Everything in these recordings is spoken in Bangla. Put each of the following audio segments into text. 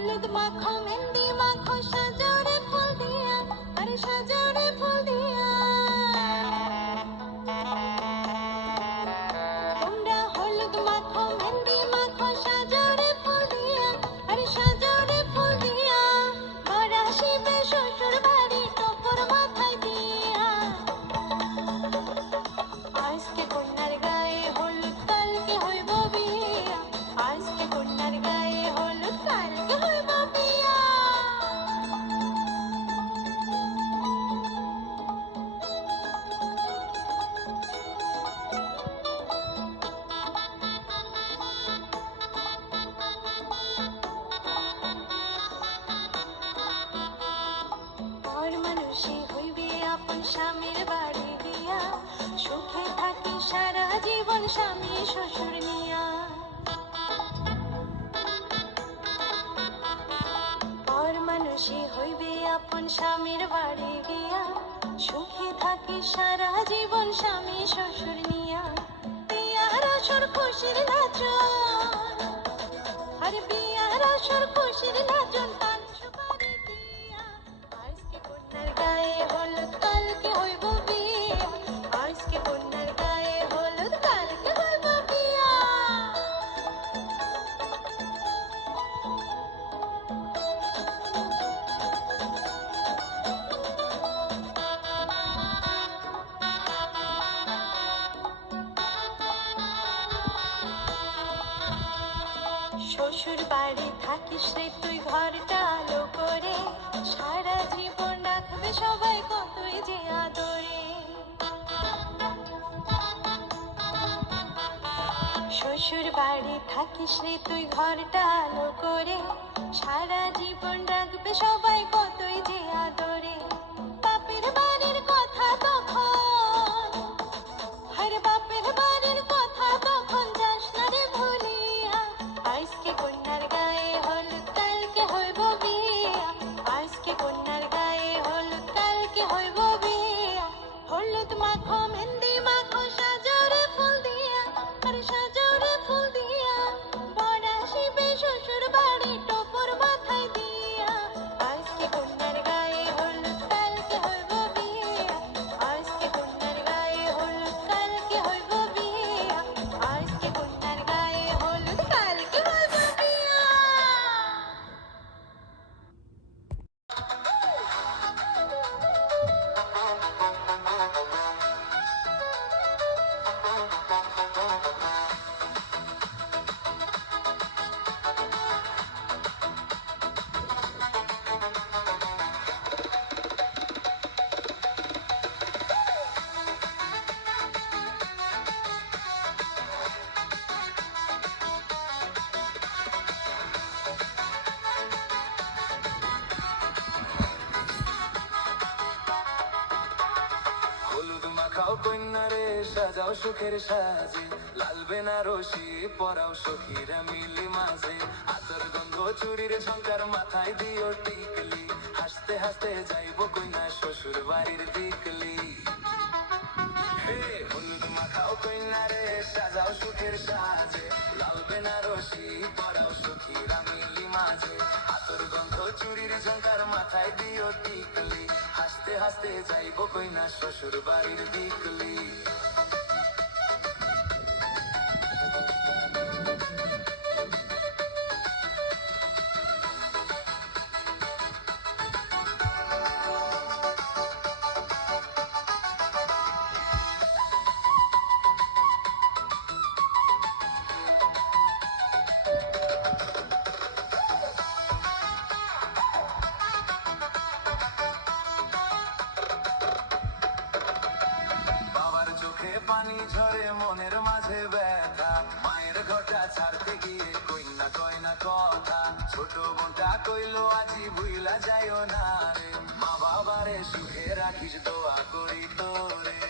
হলুদ মাখো মেহেন্দি মাখো সাজাও রে ফুল দিয়া, আরে সাজাও রে ফুল দিয়া। তোমরা হলুদ মাখো মেহেন্দি মাখো সাজাও রে ফুল দিয়া, আরে সাজাও রে ফুল দিয়া। বর আসিবে শ্বশুর বাড়ি টোপর মাথায় দিয়া। আজকে কন্যার গায়ে হলুদ কালকে হইব বিয়া, আজকে কন্যার গায়ে হলুদ কালকে হইব বিয়া। পর মানুষই হইবে আপন স্বামীর বাড়ি গিয়া, সুখে থাকি সারা জীবন স্বামী শ্বশুর নিয়া। পর মানুষই হইবে আপন স্বামীর বাড়ি গিয়া, সুখে থাকি সারা জীবন স্বামী শ্বশুর নিয়া। বিয়ার আসর খুশির নাচন, আরে বিয়ার আসর খুশির নাচন পান সুপারি দিয়া। আজকে কন্যার গায়ে হলুদ কালকে হইব বিয়া, আজকে কন্যার গায়ে হলুদ কালকে হইব বিয়া। শ্বশুর বাড়ি থাকিস রে তুই ঘরটা আলো করে, সারা জীবন রাখবে সবাই কতই যে আদরে। শ্বশুর বাড়ি থাকিস রে তুই ঘরটা আলো করে, সারা জীবন রাখবে সবাই কতই যে আদরে। বাপের বাড়ির কথা তখন, হরে বাপের বাড়ির কথা তখন যাস না রে ভুলিয়া। আজকে কন্যার গায়ে হলুদ কালকে হইব বিয়া, আজকে কন্যার গায়ে হলুদ কালকে হইব বিয়া। হলুদ মাখো মেহেন্দি মাখো সাজাও রে ফুল দিয়া, আরে সাজাও রে ফুল দিয়া। বর আসিবে শ্বশুর বাড়ি টোপর মাথায় দিয়া। আজকে কন্যার গায়ে হলুদ কালকে হইব বিয়া, আজকে কন্যার গায়ে হলুদ কালকে হইব বিয়া, আজকে কন্যার গায়ে হলুদ কালকে হইব বিয়া। হলুদ মাখাও কন্যারে সাজাও সুখের সাজে, লাল বেনারসি পরাও সখীরা মিলি মাঝে। আতর গন্ধ চুরির ঝঙ্কার মাথায় দিও টিকলি, হাসতে হাসতে যাইব কন্যা শ্বশুর বাড়ির দিকলি। হে হলুদ মাখাও কন্যারে সাজাও সুখের সাজে, লাল বেনারসি পরাও সখীরা মিলি মাঝে। আতর গন্ধ চুরির ঝঙ্কার মাথায় দিও টিকলি, হাসতে হাসতে যাইব কইনা শ্বশুর বাড়ির দিকলি। বাবার চোখে পানি ঝরে মনের মাঝে ব্যথা, মায়ের ঘটা ছাড়তে গিয়ে কইনা কয় না কথা। ছোট বোনটা কইলো আজি ভুইলা যাইও না রে, মা বাবারে সুখে রাখিস দোয়া করি তোরে।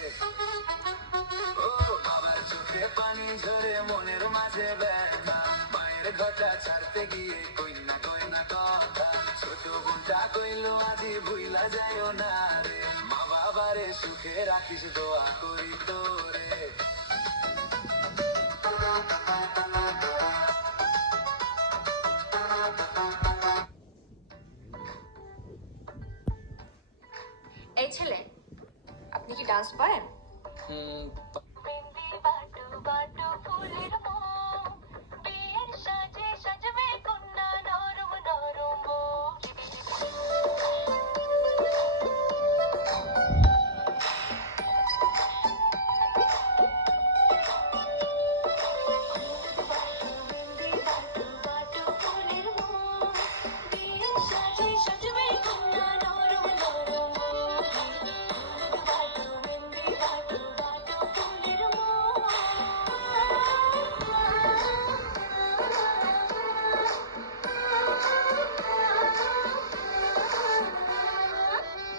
ও বাবার চোখে পানি ঝরে মনের মাঝে ব্যথা, মায়ের ঘটা ছাড়তে গিয়ে কইনা কয় না কথা। ছোট বোনটা কইলো আজি ভুইলা যাইও না রে, মা বাবারে সুখে রাখিস দোয়া করি তোরে। ছেলে, আপনি কি ডান্স পারেন? বিন্দি বাটু বাটু ফুলের মন, বিয়ের সাজে সাজবে কন্যা নরম নরম মন। বিন্দি বাটু বাটু ফুলের মন, বিয়ের সাজে সাজবে কন্যা নরম নরম মন। বাটু বিন্দি বাটু বাটু ফুলের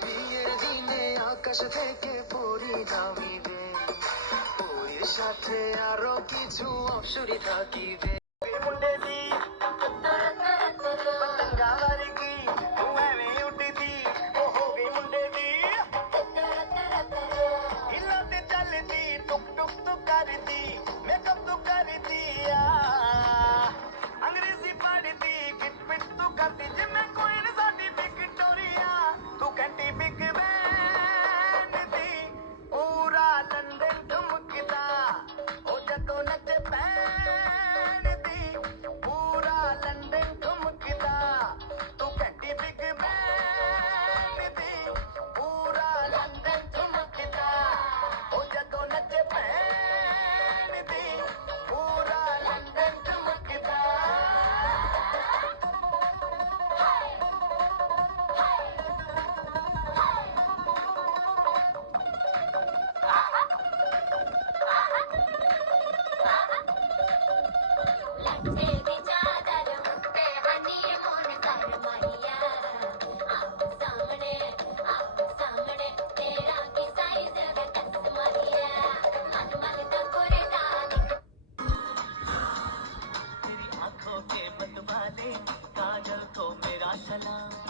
বিয়ের দিনে আকাশ থেকে পরি নামিবে, পরির সাথে আরো কিছু অপসরি থাকিবে। ਮੁੰਡੇ ਦੀ ਪਤੰਗਾ ਵਰਗੀ ਤੂੰ ਐਵੇਂ ਉੱਡਦੀ, ਉਹ ਹੋ ਗਈ ਮੁੰਡੇ ਦੀ ਹਿੱਲਾਂ ਤੇ ਚੱਲਦੀ, ਟੁਕ ਟੁਕ ਤੂੰ ਕਰਦੀ, ਮੇਕਅਪ ਤੂੰ ਕਰਦੀ ਆ, ਅੰਗਰੇਜ਼ੀ ਪੜ੍ਹਦੀ, ਗਿੱਟ ਪਿੱਟ ਤੂੰ ਕਰਦੀ, ਜਿਵੇਂ ਕੋਈ ਨੀ ਸਾਡੀ ਵਿਕਟੋਰੀਆ, ਤੂੰ ਘੰਟੀ ਬਿਗ ਬੈਨ ਦੀ, ਪੂਰਾ ਲੰਡਨ ਠੁਮਕਦਾ, ਉਹ ਜਦੋਂ ਨੱਚੇ ਭੈਣ ਦੀ, ਪੂਰਾ ਲੰਡਨ ਠੁਮਕਦਾ, ਤੂੰ ਘੰਟੀ ਬਿਗ ਬੈਨ ਦੀ, ਪੂਰਾ ਲੰਡਨ ਠੁਮਕਦਾ, ਉਹ ਜਦੋਂ ਨੱਚੇ ਭੈਣ ਦੀ, ਪੂਰਾ ਲੰਡਨ ਠੁਮਕਦਾ। लटके दी चादर मुट्टे हनीमून कर मैया, आप सामने तेरा की साइज है कस मैया, मन मन तो करे दानी। तेरी आंखों के मतवाले काजल को मेरा सलाम,